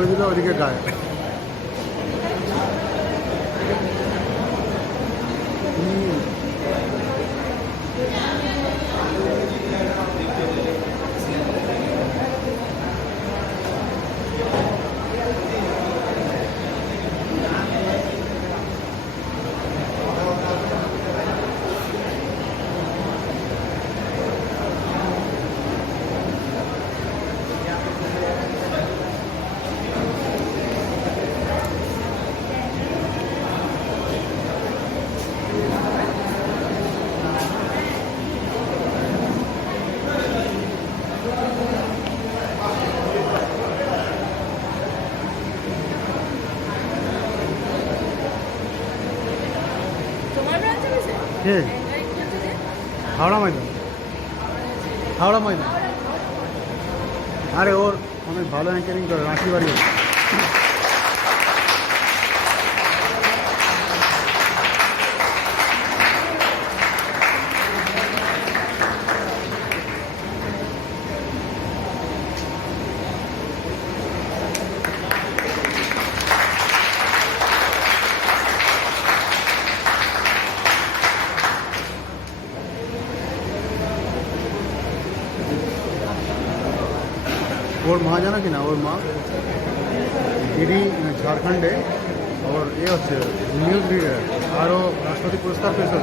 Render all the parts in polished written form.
করে দিল ওদিকে গায়ে। হাওড়া ময়দান, হাওড়া ময়দান। আরে ওর অনেক ভালো অ্যাঙ্কারিং করে, রাঁচি বাড়ি। ওর মা জানো কি না, ওর মা দিদি ঝাড়খণ্ডে ওর হচ্ছে নিউজ রিডার, আরও রাষ্ট্রপতি পুরস্কার পেয়েছে।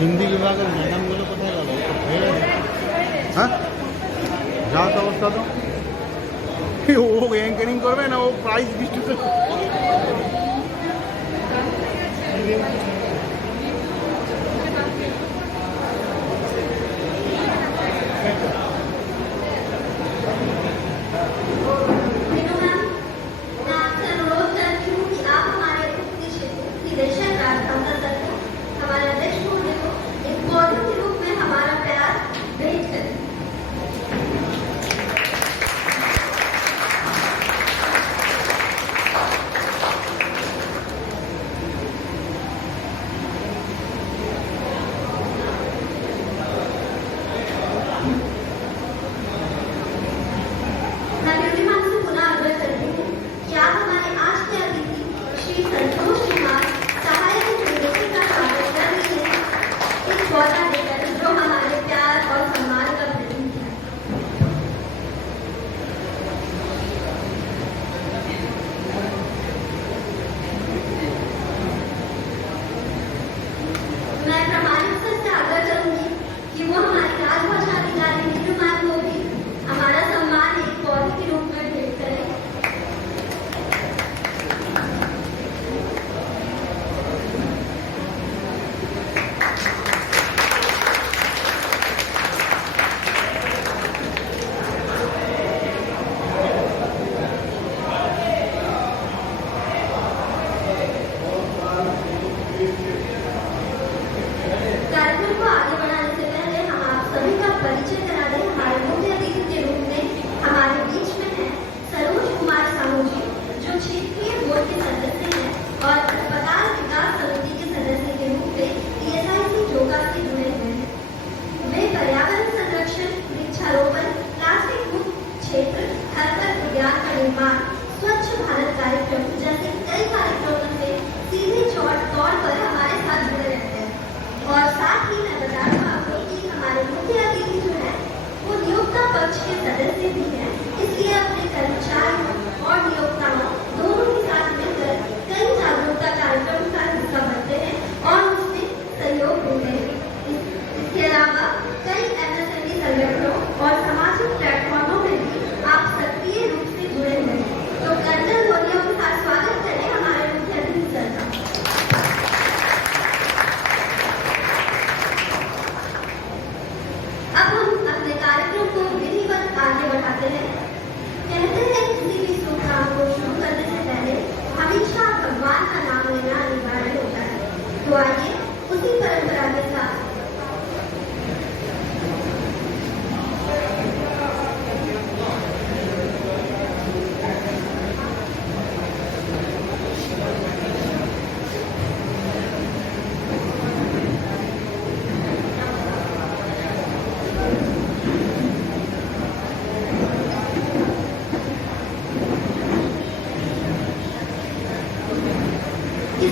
হিন্দি বিভাগের ম্যাডামগুলো কোথায় গেল? হ্যাঁ, যা তো অবস্থা তো। ও অ্যাঙ্কারিং করবে না, ও প্রাইজ ডিস্ট্রিবিউশন।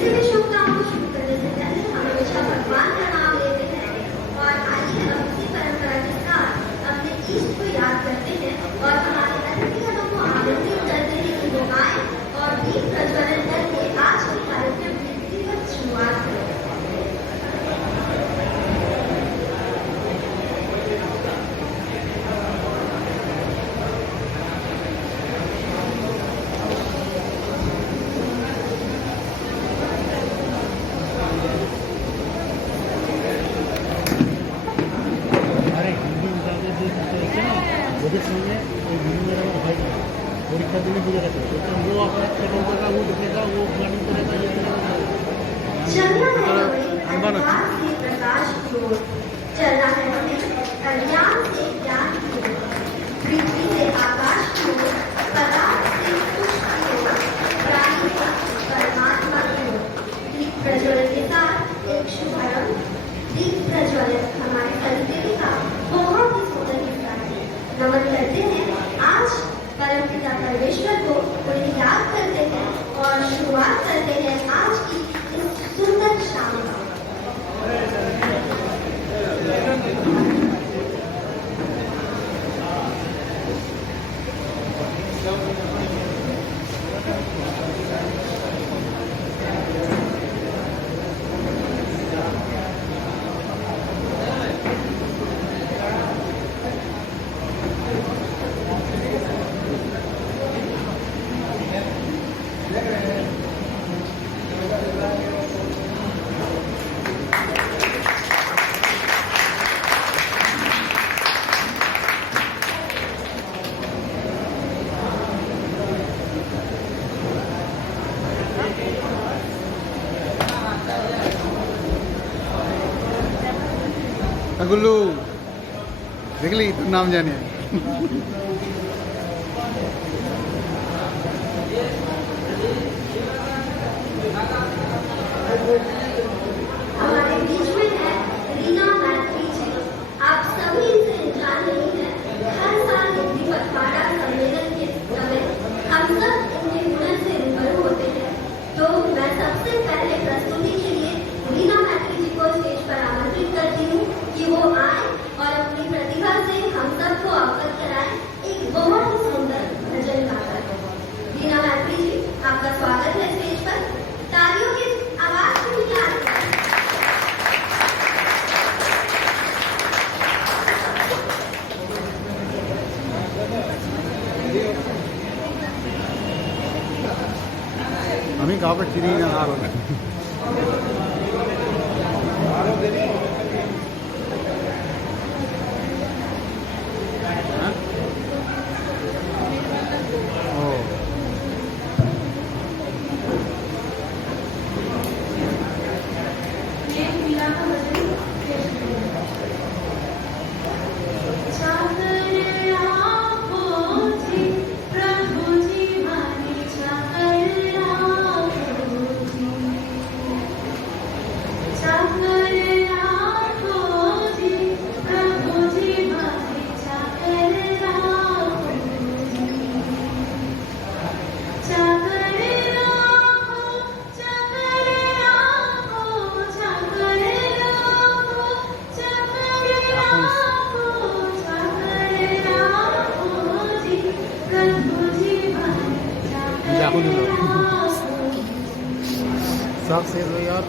किसी भी शुभ काम को शुरू करने से पहले हम हमेशा भगवान का नाम लेते हैं और आइए अब इसी परंपरा के साथ अपने इष्ट को याद करते हैं और हमारे अतिथियों को आमंत्रित करते हैं कि वो आए और दीप प्रज्वलन करके आज के कार्यक्रम की विधिवत शुरुआत करें। परीक्षा देने पूजा करते हैं वो अपना कटिंग करेगा वो दिखेगा वो प्लानिंग करेगा ये करेगा प्रकाश की ओर चलना है हमें अज्ञान से ज्ञान की ओर, पृथ्वी से आकाश की ओर, पदार्थ से पुष्प की ओर, प्राणी से परमात्मा की ओर। दीप प्रज्वलन के साथ एक शुभारंभ। दीप प्रज्वलन हमारी संस्कृति का बहुत ही सुंदर हिस्सा है। नमन करते हैं आज परमपिता परमेश्वर को, उन्हें याद करते हैं और शुरुआत करते हैं आज की इस सुंदर शाम का। गुल्लू देख ली तो नाम जाने हमारे बीच में है रीना मैत्री जी। आप सभी इनसे अनजान नहीं है। हर साल हिंदी पखवाड़ा सम्मेलन के समय हम सब इनके हुनर से रूबरू होते हैं। तो मैं सबसे पहले प्रस्तुति के लिए रीना मैत्री जी को स्टेज पर आमंत्रित करती हूँ कि वो आए और अपनी प्रतिभा से हम सबको अवगत कराएं एक बहुत ही सुंदर भजन गाकर। रीना मैत्री जी, आपका स्वागत है स्टेज पर। तालियों की आवाज से भी याद करें। हमें कहाँ पर चिरी ना हार होगा सब से तो यार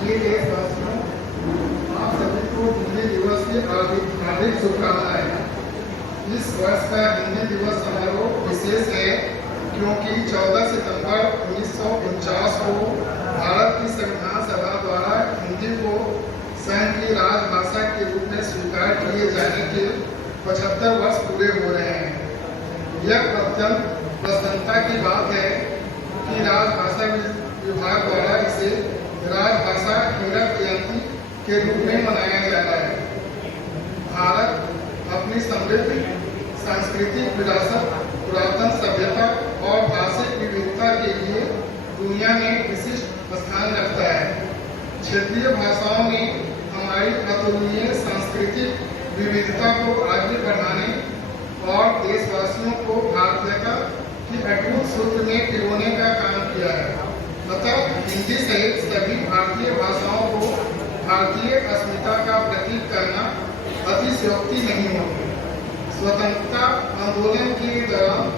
ये देशवासियों, आप सभी को हिंदी दिवस की हार्दिक शुभकामनाएं। इस वर्ष का हिंदी दिवस समारोह विशेष है क्योंकि 14 सितंबर 1949 को भारत की संविधान सभा द्वारा हिंदी को संघ की राजभाषा के रूप में स्वीकार किए जाने के 75 वर्ष पूरे हो रहे हैं। यह अत्यंत प्रसन्नता की बात है कि राजभाषा विभाग द्वारा इसे राजभाषा हीरक जयंती के रूप में मनाया जा रहा है। भारत अपनी समृद्ध सांस्कृतिक विरासत, पुरातन सभ्यता और भाषिक विविधता के लिए दुनिया में विशिष्ट स्थान रखता है। क्षेत्रीय भाषाओं ने हमारी अतुलनीय सांस्कृतिक विविधता को आगे बढ़ाने और देशवासियों को भारतीयता की अटूट सूत्र में पिरोने का काम किया है। अतः हिंदी सहित सभी भारतीय भाषाओं को भारतीय अस्मिता का प्रतीक करना अतिशयोक्ति नहीं होगी। स्वतंत्रता आंदोलन के दौरान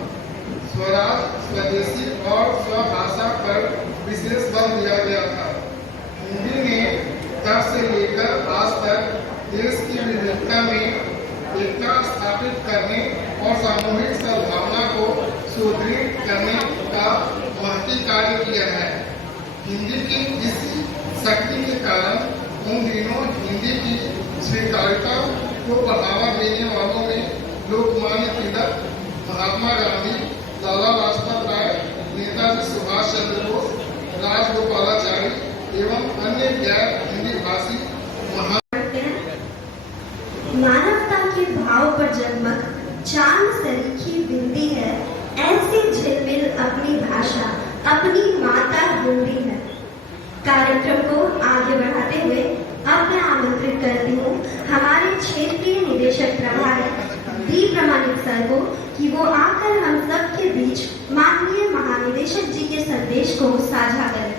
स्वराज, स्वदेशी और स्वभाषा पर विशेष बल दिया गया था। हिंदी ने तब से लेकर आज तक देश की विविधता में एकता स्थापित करने और सामूहिक सद्भावना को सुदृढ़ करने का महती कार्य किया है। हिंदी की इसी शक्ति के कारण उन दिनों हिंदी की स्वीकार्यता को बढ़ावा देने वालों में लोकमान्य तिलक, महात्मा गांधी, लाला लाजपत राय, नेताजी सुभाष चंद्र बोस, राजगोपालाचारी एवं अन्य गैर हिंदी भाषी मानवता के भाव पर जगमग चांद सरीखी बिंदी है, ऐसी झिलमिल अपनी भाषा अपनी माता हिंदी है। कार्यक्रम को आगे बढ़ाते हुए अब मैं आमंत्रित करती हूँ हमारे क्षेत्रीय निदेशक प्रभारी डी प्रमाणित सर को कि वो आकर हम सब के बीच माननीय महानिदेशक जी के संदेश को साझा करें।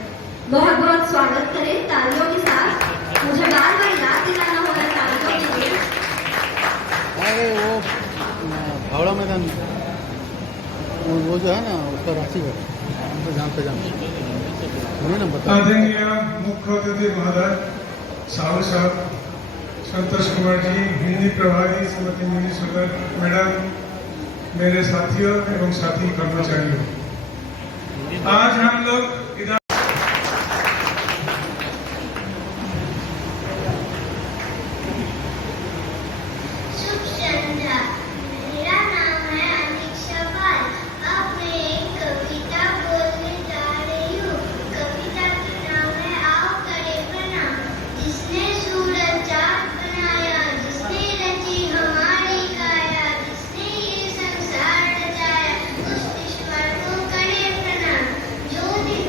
बहुत बहुत स्वागत करें तालियों के साथ। मुझे बार बार याद दिलाना होगा तालियों के लिए। अरे वो भावड़ा मैदान वो जो है ना उसका राशि है जान पे ना बता। आदरणीय मुख्य अतिथि महोदय साहू साहब, संतोष कुमार जी, हिंदी प्रभारी श्रीमती मिनी सुगर मैडम, मेरे साथियों एवं साथी कर्मचारियों, आज हम लोग इधर शुभ संध्या। मेरा नाम है अनीक्षा पाल। अब मैं एक कविता बोलने जा रही हूँ। कविता का नाम है आओ करे प्रणाम। जिसने सूरज चाँद बनाया, जिसने रची हमारी काया, जिसने ये संसार रचाया, उस ईश्वर को करे प्रणाम। जो दिन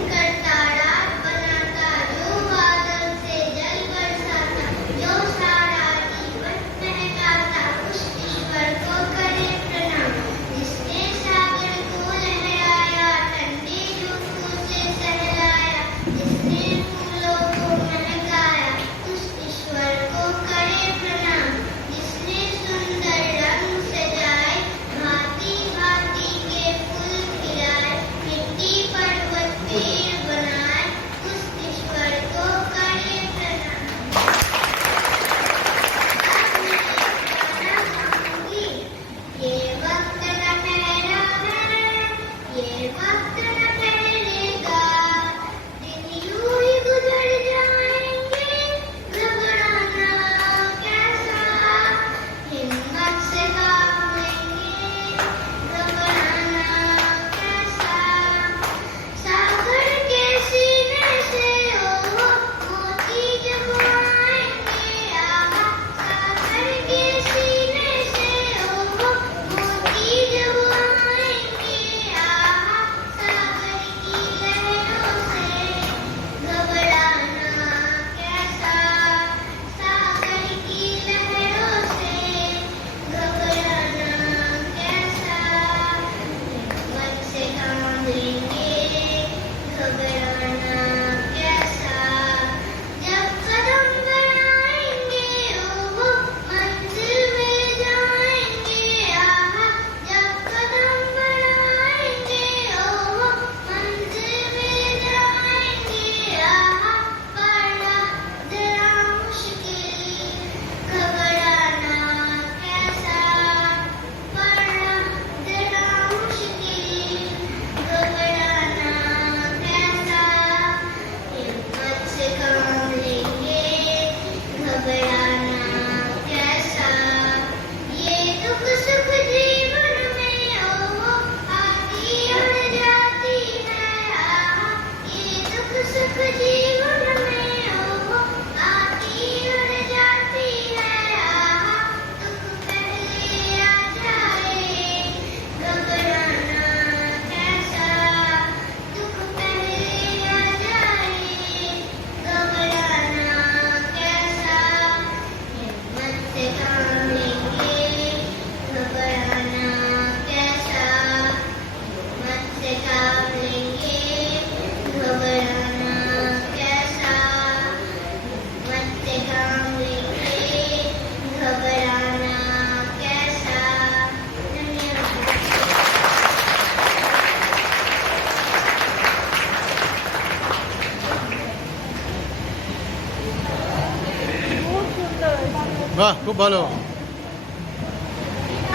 वाह खूब भालो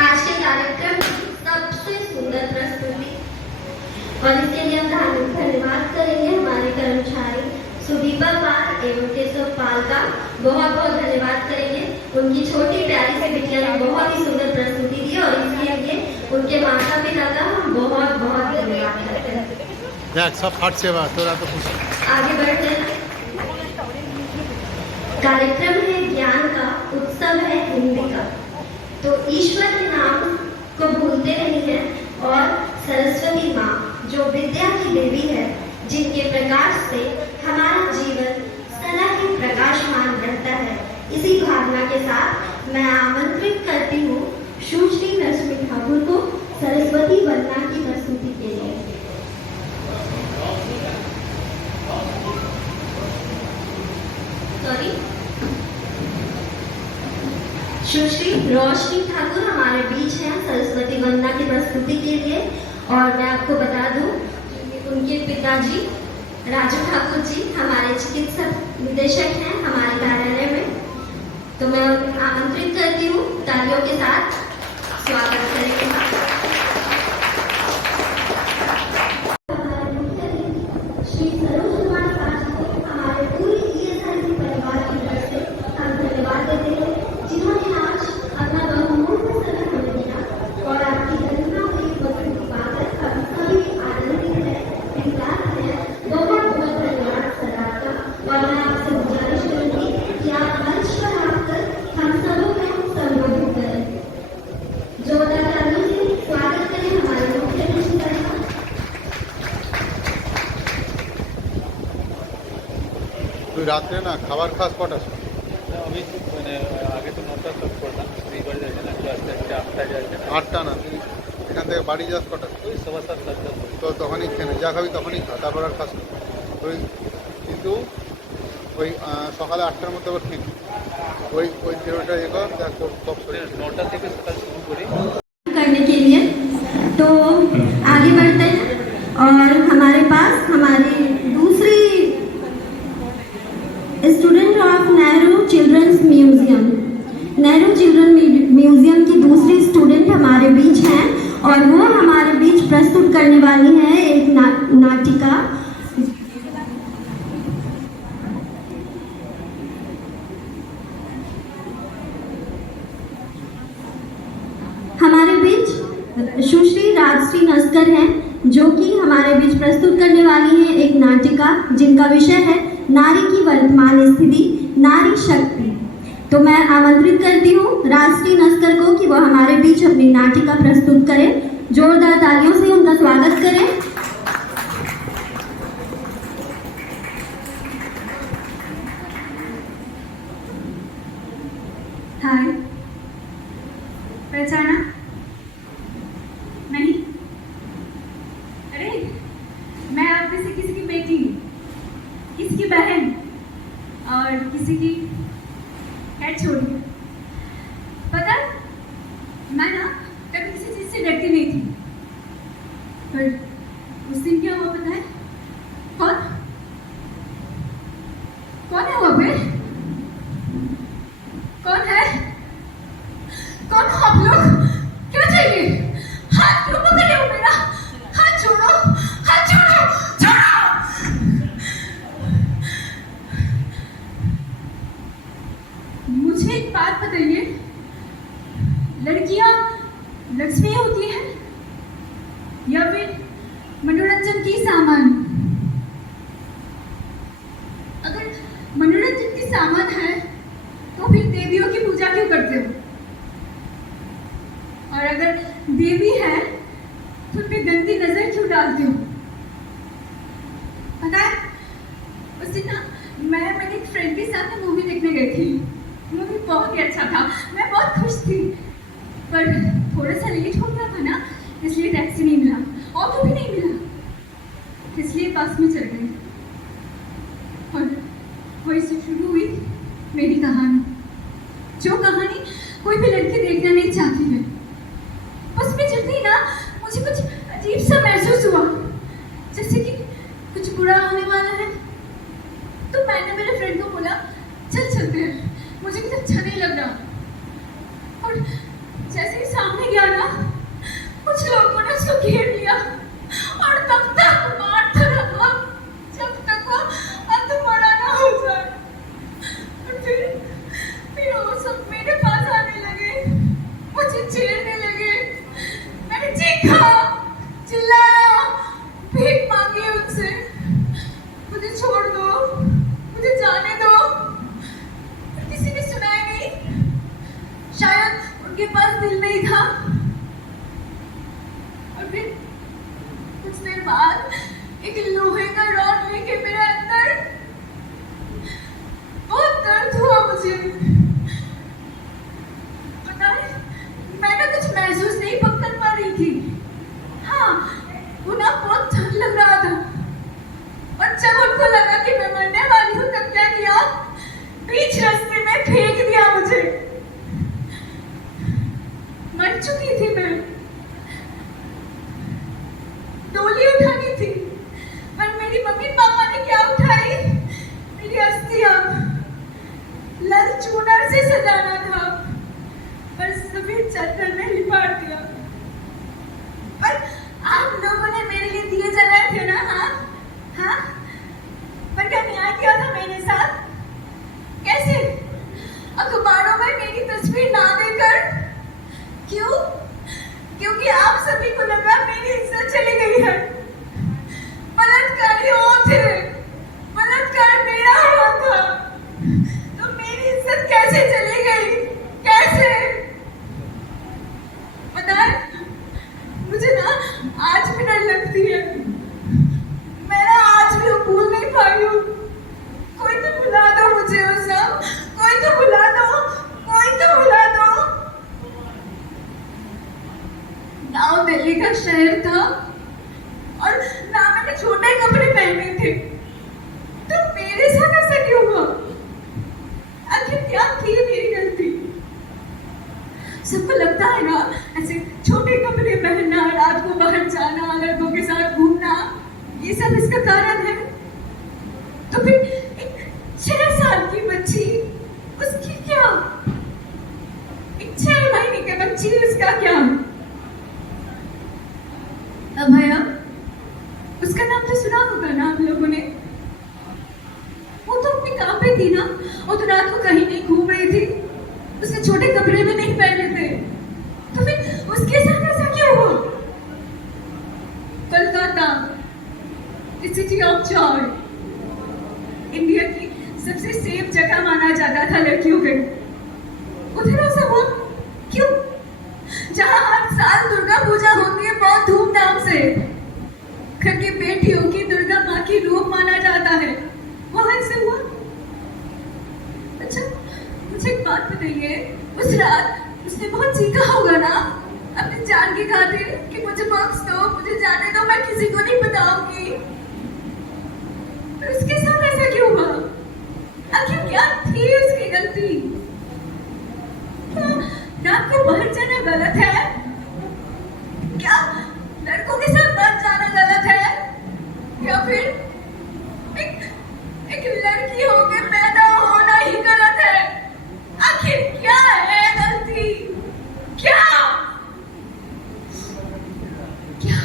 आज के कार्यक्रम की सबसे सुंदर प्रस्तुति और इसके लिए हम धन्यवाद करेंगे हमारे कर्मचारी सुदीपा पाल एवं केशव पाल का बहुत बहुत धन्यवाद करेंगे। उनकी छोटी प्यारी सी बिटिया ने बहुत ही सुंदर प्रस्तुति दी और इसके लिए उनके माता पिता का हम बहुत बहुत धन्यवाद करते हैं। देख सब फट सेवा तोरा तो कुछ आगे बढ़ते हैं। कार्यक्रम है ज्ञान का, उत्सव है हिंदी का। तो ईश्वर के नाम को भूलते नहीं हैं और सरस्वती माँ जो विद्या की देवी है, जिनके प्रकाश से हमारा जीवन सदा ही प्रकाशमान रहता है, इसी भावना के साथ मैं आमंत्रित करती हूँ सुश्री रश्मि ठाकुर को सरस्वती वंदना की प्रस्तुति के लिए। सॉरी, सुश्री रोशनी ठाकुर हमारे बीच हैं सरस्वती वंदना की प्रस्तुति के लिए। और मैं आपको बता दूं उनके पिताजी राजू ठाकुर जी हमारे चिकित्सक निदेशक हैं हमारे कार्यालय में। तो मैं आमंत्रित करती हूँ, तालियों के साथ स्वागत करेंगे। श्री सरोज कुमार पाठक को हमारे पूरी ESIC परिवार की तरफ से हम धन्यवाद देते हैं, जिन्होंने आज अपना बहुमूल्य समय हमें दिया और आपकी गरिमा हुई प्रस्तुति पाकर हम सभी आनंदित हैं, इंतजार हैं। बहुत बहुत धन्यवाद सर आपका। और मैं आपसे गुजारिश करूंगी कि आप मंच पर आकर हम सबों को संबोधित करें। जोरदार तालियों से स्वागत करें हमारे मुख्य अतिथि का। তুই রাত্রে না খাবার খাস কটার সময়? আমি মানে আগে তো 9টা সব করতাম, এইবার যাচ্ছে না, আস্তে আস্তে 8টা যাচ্ছে না, 8টা না, তুই এখান থেকে বাড়ি যাস কটার? ওই 7:15 তো তখনই খেয়ে নে, যা খাবি তখনই খা, তারপর আর খাস না। ওই কিন্তু ওই সকালে 8টার মধ্যে আবার ঠিক ওই ওই থিওরিটা ইয়ে কর, দেখ তোর কব শরীর 9টা থেকে সকাল শুরু করি। करने के लिए तो आगे बढ़ते हैं और हमारे पास हमारी दूसरी student of Nehru children's museum, Nehru children museum की दूसरी स्टूडेंट हमारे बीच हैं और वो हमारे बीच प्रस्तुत करने वाली हैं एक नाटिका। हमारे बीच सुश्री राजश्री नस्कर हैं जो कि हमारे बीच प्रस्तुत करने वाली हैं एक नाटिका जिनका विषय है नारी की वर्तमान स्थिति, नारी शक्ति। तो मैं आमंत्रित करती हूँ राजश्री नस्कर को कि वह हमारे बीच अपनी नाटिका प्रस्तुत करें। जोरदार तालियों से उनका स्वागत करें। हाय, पहचाना नहीं? अरे मैं आप में से किसी की बेटी, किसी की बहन और किसी की खैर छोड़िए। पता मैं ना कभी किसी चीज से डरती नहीं थी, पर उस दिन क्या हुआ पता है? कौन कौन है वहाँ पे? कौन है? कौन हो आप लोग? क्या चाहिए? हाथ क्यों पकड़े हो मेरा? हाथ छोड़ो, हाथ छोड़ो, छोड़ो! मुझे एक बात बताइए, लड़कियां लक्ष्मी होती हैं या फिर मनोरंजन की सामान? अगर मनोरंजन की सामान है तो फिर देवियों की पूजा क्यों करते हो? और अगर देवी है तो फिर गंदी नजर क्यों डालते हो? पता है उस दिन ना मैं मेरी एक फ्रेंड के साथ मूवी देखने गई थी। मूवी बहुत ही अच्छा था, मैं बहुत खुश थी, पर थोड़ा सा लेट हो गया था ना, इसलिए टैक्सी नहीं मिला, ऑटो भी नहीं मिला, इसलिए बस में चल गई। और वही से शुरू हुई मेरी कहानी, जो कहानी कोई भी लड़की देखना नहीं चाहती है। उसमें चलती ना मुझे कुछ अजीब सा महसूस हुआ, जैसे कि कुछ बुरा होने वाला है। तो मैंने मेरे फ्रेंड को बोला चल चलते हैं, मुझे कुछ अच्छा नहीं लग रहा। चीखा, चिल्लाया, भीख मांगी उनसे, मुझे छोड़ दो, मुझे जाने दो। किसी ने सुना ही नहीं, शायद उनके पास दिल नहीं था। और फिर कुछ देर बाद एक लोहे का रॉड लेके मेरे अंदर, बहुत दर्द हुआ मुझे। पता है, मैं ना कुछ महसूस नहीं कर पा रही थी। हाँ, वो ना बहुत ठंड लग रहा था। और जब उनको लगा कि मैं मरने वाली हूँ, तब क्या किया? बीच रास्ते में फेंक दिया मुझे। मर चुकी थी मैं, डोली उठानी थी, पर मेरी मम्मी पापा ने क्या उठाई? मेरी अस्थियां। लल चूनर से सजाना था, पर सफेद चादर में लिपाट दिया। पर आप लोगों ने मेरे लिए दिए जलाए थे ना? हाँ हाँ, पर क्या न्याय किया था मेरे साथ? कैसे? अखबारों में मेरी तस्वीर ना देकर? क्यों? क्योंकि आप सभी को लगा मेरी इज्जत चली गई है। बलात्कारी वो थे, बलात्कार मेरा हुआ था, तो मेरी इज्जत कैसे चली गई? कैसे? पता है, मुझे ना आज भी डर लगती है। मैं ना आज भी भूल नहीं पाई हूँ। कोई तो बुला दो मुझे, वो सब, कोई तो बुला दो, कोई तो बुला दो। ना वो दिल्ली का शहर था, और ना मैंने छोटे कपड़े पहने थे, तो मेरे साथ ऐसा क्यों हुआ? आखिर क्या थी मेरी गलती? सबको लगता है ना ऐसे छोटे कपड़े पहनना, रात को बाहर जाना, लड़कों के साथ घूमना, ये सब इसका कारण है। तो फिर एक 6 साल की बच्ची, उसकी क्या? एक 6 महीने की बच्ची, उसका क्या? अभया, उसका नाम तो सुना होगा ना आप लोगों ने? वो तो अपने काम पे थी ना, वो तो रात को कहीं नहीं घूम रही थी, उसने छोटे कपड़े भी नहीं पहने थे, तो फिर उसके साथ ऐसा क्यों हुआ? Kolkata, city of Joy, India की सबसे सेफ जगह माना जाता था लड़कियों के, उधर ऐसा हुआ क्यों? जहां हर साल दुर्गा पूजा होती है बहुत धूमधाम से, घर की बेटियों की दुर्गा माँ की रूप माना जाता है, वहां से हुआ? अच्छा, मुझे एक बात बताइए, उस रात उसने बहुत चीखा होगा ना अपनी जान की खातिर कि मुझे बख्श दो, मुझे जाने दो, मैं किसी को नहीं बताऊंगी। पर उसके साथ ऐसा क्यों हुआ? आखिर क्या थी उसकी गलती? क्या रात को बाहर जाना गलत है? क्या लड़कों के साथ बाहर जाना गलत है? या फिर एक लड़की होकर पैदा होना ही गलत है? आखिर क्या है गलती? क्या? क्या?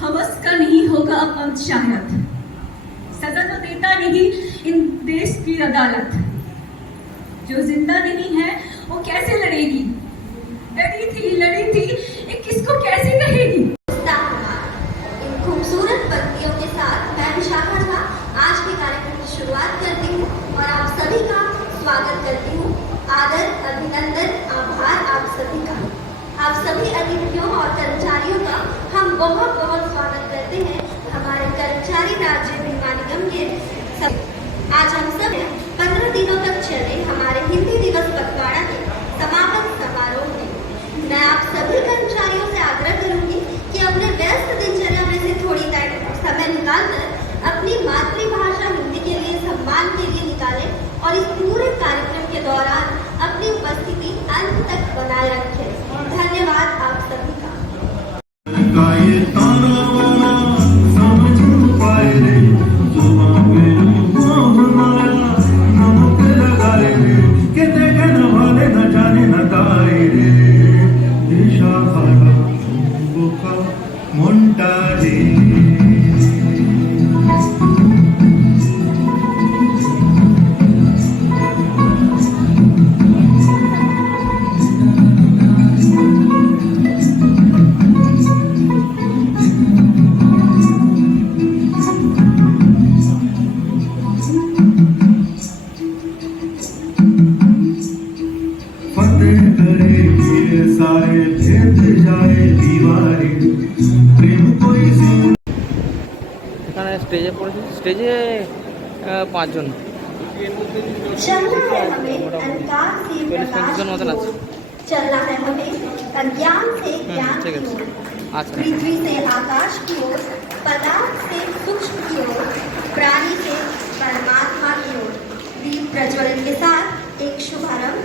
हवस का नहीं होगा अंत शायद, सजा तो देता नहीं इन देश की अदालत। जो जिंदा नहीं है वो कैसे लड़ेगी? लड़ी थी, किसको कैसे कहेगी? इन खूबसूरत पंक्तियों के साथ मैं विशाखा झा आज के कार्यक्रम की शुरुआत करती हूँ और आप सभी का स्वागत करती हूँ। आदर, अभिनंदन, आभार आप सभी का। आप सभी अतिथियों और कर्मचारियों का हम बहुत बहुत स्वागत करते हैं हमारे कर्मचारी राज्य बीमा निगम के। आज हम सब 15 दिनों तक चले हमारे हिंदी दिवस पखवाड़ा के समापन समारोह में मैं आप सभी कर्मचारियों से आग्रह करूंगी कि अपने व्यस्त दिनचर्या में से थोड़ी समय निकालकर अपनी मातृभाषा हिंदी के लिए सम्मान के लिए निकालें और इस पूरे कार्यक्रम के दौरान अपनी उपस्थिति अंत तक बनाए रखें। धन्यवाद आप सभी का। बातें करे फिर सारे भेद जाए दीवारें प्रेम कोई এখানে স্টেজে পড়েছি স্টেজে 5 জন चलना है हमें अंधकार से प्रकाश জন মতন আছে की ओर। चलना है हमें अज्ञान से ज्ञान ठीक की है। ओर। अच्छा पृथ्वी से आकाश की ओर, पदार्थ से सूक्ष्म की ओर, प्राणी से परमात्मा की ओर। दीप प्रज्वलन के साथ एक शुभारंभ।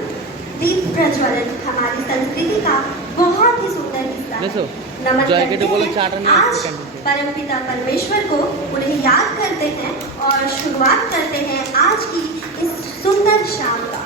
दीप प्रज्वलन हमारी संस्कृति का बहुत ही सुंदर हिस्सा है। देखो, नमन जय करते के डबल हैं चार्टर में आज सेकंड होते हैं। परमपिता परमेश्वर को उन्हें याद करते हैं और शुरुआत करते हैं आज की इस सुंदर शाम का।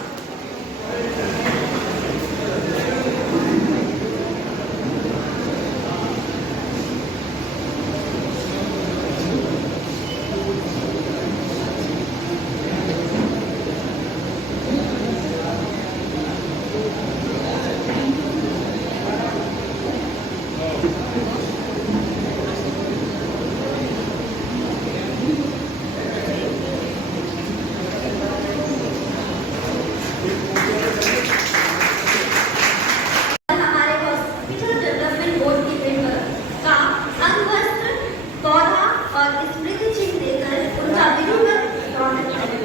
हमारे हॉस्पिटल डेवलपमेंट बोर्ड के मेंबर का अंगवस्त्र, पौधा और स्मृति चिन्ह देकर उनका विधिवत स्वागत करें।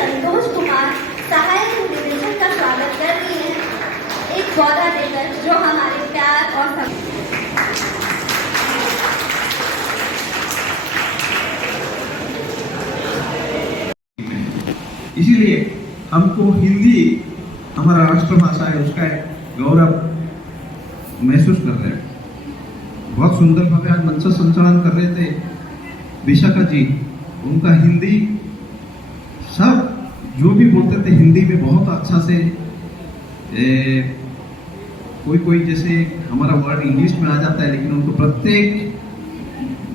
संतोष कुमार सहायक निदेशक का स्वागत कर रही है एक पौधा देकर, जो हमारे प्यार और इसीलिए हमको हिंदी हमारा राष्ट्रभाषा है, उसका गौरव महसूस कर रहे हैं। बहुत सुंदर भावे आज मंच संचालन कर रहे थे विशाखा जी, उनका हिंदी सब जो भी बोलते थे हिंदी में बहुत अच्छा से कोई जैसे हमारा वर्ड इंग्लिश में आ जाता है, लेकिन उनको प्रत्येक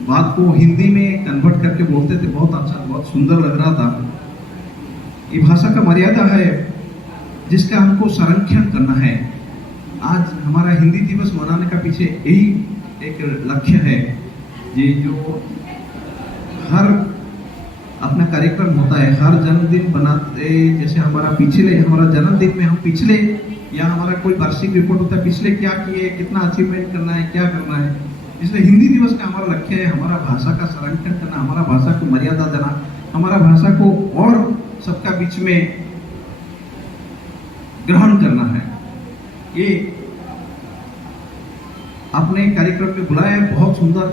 बात को हिंदी में कन्वर्ट करके बोलते थे। बहुत अच्छा, बहुत सुंदर लग रहा था। ये भाषा का मर्यादा है जिसका हमको संरक्षण करना है। आज हमारा हिंदी दिवस मनाने का पीछे यही एक लक्ष्य है। ये जो हर अपना कार्यक्रम होता है, हर जन्मदिन बनाते, जैसे हमारा जन्मदिन में हम पिछले या हमारा कोई वार्षिक रिपोर्ट होता है, पिछले क्या किए, कितना अचीवमेंट करना है, क्या करना है। इसलिए हिंदी दिवस का हमारा लक्ष्य है हमारा भाषा का संरक्षण करना, हमारा भाषा को मर्यादा देना, हमारा भाषा को और सबका बीच में ग्रहण करना है। ये अपने कार्यक्रम में बुलाया है, बहुत सुंदर।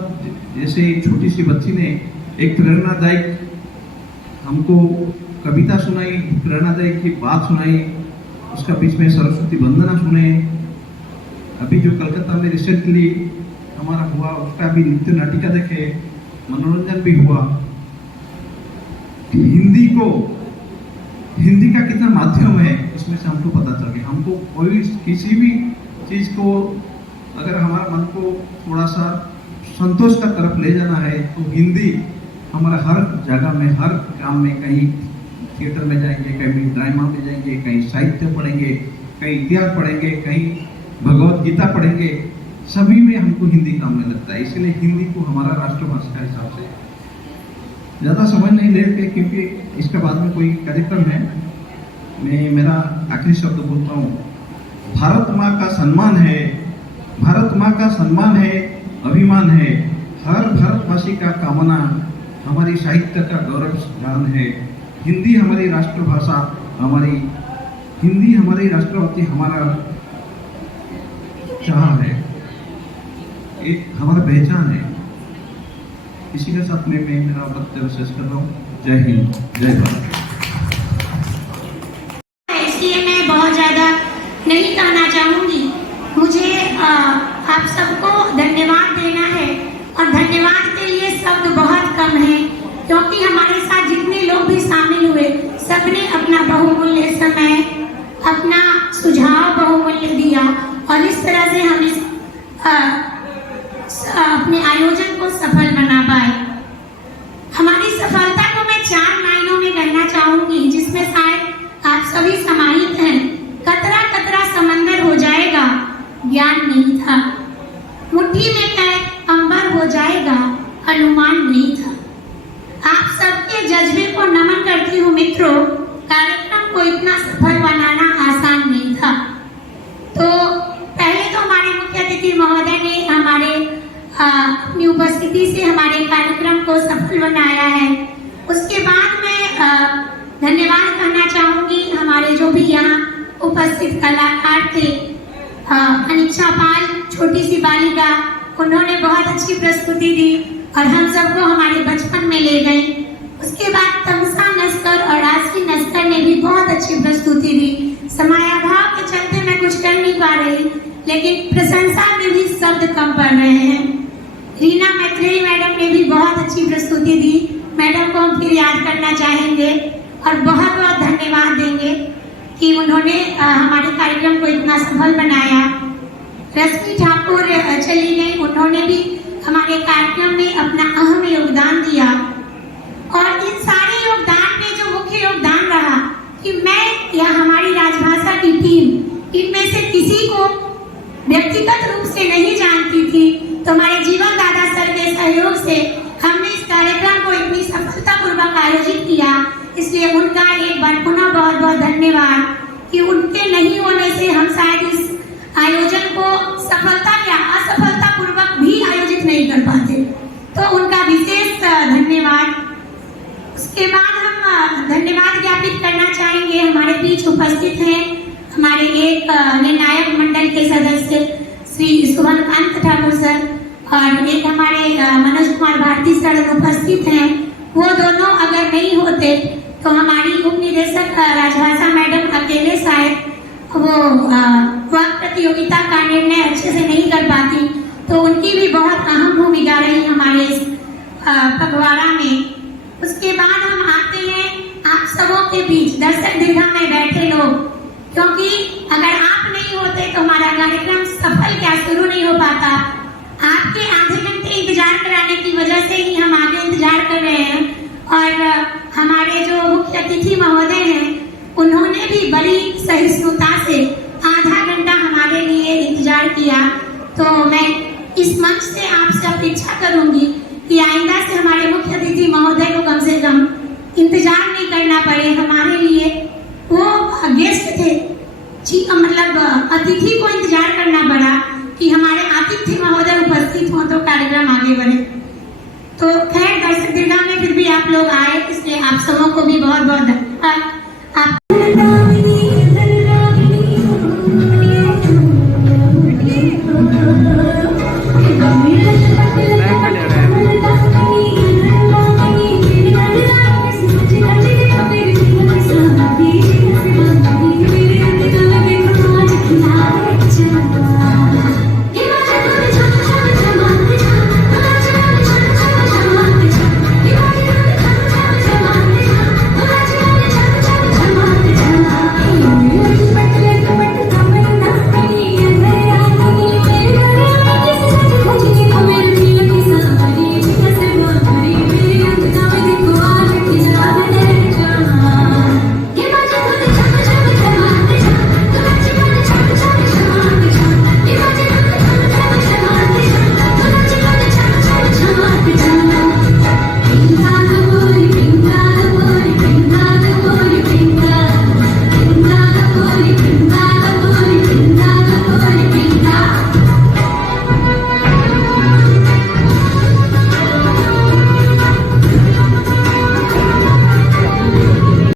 जैसे एक छोटी सी बच्ची ने एक प्रेरणादायक हमको कविता सुनाई, प्रेरणादायक की बात सुनाई, उसका बीच में सरस्वती वंदना सुने। अभी जो कलकत्ता में रिसेंटली हमारा हुआ, उसका भी नृत्य नाटिका देखे, मनोरंजन भी हुआ। हिंदी का कितना माध्यम है इसमें से हमको पता चल गया। हमको कोई किसी भी चीज को अगर हमारा मन को थोड़ा सा संतोष का तरफ ले जाना है तो हिंदी हमारा हर जगह में, हर काम में, कहीं थिएटर में जाएंगे, कहीं ड्रामा में जाएंगे, कहीं साहित्य पढ़ेंगे, कहीं इतिहास पढ़ेंगे, कहीं भगवत गीता पढ़ेंगे, सभी में हमको हिंदी काम में लगता है। इसलिए हिंदी को हमारा राष्ट्रभाषा का हिसाब से ज़्यादा समय नहीं लेते, क्योंकि इसके बाद में कोई कार्यक्रम है। मैं मेरा आखिरी शब्द बोलता हूँ। भारत माँ का सम्मान है, भारत माँ का सम्मान है, अभिमान है। हर भारतवासी का कामना, हमारी साहित्य का गौरव गान है। हिंदी हमारी राष्ट्रभाषा, हिंदी हमारी राष्ट्रभाषा, हमारा चाह है, एक हमारा पहचान है। इसी के साथ मैं मेरा वक्तव्य शेष कर रहा हूँ। जय हिंद, जय भारत। इसलिए मैं बहुत ज़्यादा नहीं कहना चाहूँगी। मुझे आप सबको धन्यवाद देना है और धन्यवाद के लिए शब्द बहुत कम है, क्योंकि हमारे साथ जितने लोग भी शामिल हुए सबने अपना बहुमूल्य समय, अपना सुझाव बहुमूल्य दिया और इस तरह से हम इस अपने आयोजन को सफल बना पाए। हमारी सफलता को मैं 4 लाइनों में कहना चाहूंगी, जिसमें शायद आप सभी समाहित हैं। कतरा कतरा समंदर हो जाएगा, ज्ञान नहीं था। मुट्ठी में कैद अंबर हो जाएगा, अनुमान नहीं था। आप सबके जज्बे को नमन करती हूँ मित्रों। कार्यक्रम को इतना सफल बनाना आसान नहीं था। तो पहले तो हमारे मुख्य अतिथि महोदय ने हमारे अपनी उपस्थिति से हमारे कार्यक्रम को सफल बनाया है। उसके बाद मैं धन्यवाद करना चाहूंगी हमारे जो भी यहाँ उपस्थित कलाकार थे। अनिक्षा पाल, छोटी सी बालिका, उन्होंने बहुत अच्छी प्रस्तुति दी और हम सबको हमारे बचपन में ले गए। उसके बाद तमसा नस्कर और राशि नस्कर ने भी बहुत अच्छी प्रस्तुति दी। समयाभाव के चलते मैं कुछ कर नहीं पा रही, लेकिन प्रशंसा में भी शब्द कम पड़ रहे हैं। रीना मैत्रेयी मैडम ने भी बहुत अच्छी प्रस्तुति दी। मैडम को हम फिर याद करना चाहेंगे और बहुत बहुत धन्यवाद देंगे कि उन्होंने हमारे कार्यक्रम को इतना सफल बनाया। रश्मि ठाकुर चली गई, उन्होंने भी हमारे कार्यक्रम में अपना अहम योगदान दिया। और इन सारे योगदान में जो मुख्य योगदान रहा कि मैं या हमारी राजभाषा की टीम इनमें से किसी को व्यक्तिगत रूप से नहीं जानती थी, तो हमारे जीवन दादा सर के सहयोग से हमने इस कार्यक्रम को इतनी सफलतापूर्वक आयोजित किया। इसलिए उनका एक बार पुनः बहुत बहुत धन्यवाद कि उनके नहीं होने से हम शायद इस आयोजन को सफलता या असफलता पूर्वक भी आयोजित नहीं कर पाते। तो उनका विशेष धन्यवाद। उसके बाद हम धन्यवाद ज्ञापित करना चाहेंगे। हमारे बीच उपस्थित हैं हमारे एक निर्णायक मंडल के सदस्य श्री सुभनकांत ठाकुर सर और एक हमारे मनोज कुमार भारती सर उपस्थित हैं। वो दोनों अगर नहीं होते तो हमारी उप निदेशक राजभाषा मैडम अकेले शायद वो वक्त प्रतियोगिता का निर्णय अच्छे से नहीं कर पाती, तो उनकी भी बहुत अहम भूमिका रही हमारे इस पखवाड़ा में। उसके बाद हम आते हैं आप सबों के बीच, दर्शक दीर्घा में बैठे लोग, क्योंकि अगर आप नहीं होते तो हमारा कार्यक्रम सफल क्या शुरू नहीं हो पाता। आपके आधे घंटे इंतजार कराने की वजह से ही हम आगे इंतजार कर रहे हैं। और हमारे जो मुख्य अतिथि महोदय हैं उन्होंने भी बड़ी सहिष्णुता से आधा घंटा हमारे लिए इंतजार किया। तो मैं इस मंच से आपसे अपेक्षा करूंगी कि आइंदा से हमारे मुख्य अतिथि महोदय को कम से कम इंतजार नहीं करना पड़े हमारे लिए। वो गेस्ट थे, मतलब अतिथि को इंतजार करना पड़ा कि हमारे आतिथ्य महोदय उपस्थित हों तो कार्यक्रम आगे बढ़े। तो खैर दर्शक दीर्घा में फिर भी आप लोग आए, इसलिए आप सबों को भी बहुत बहुत धन्यवाद।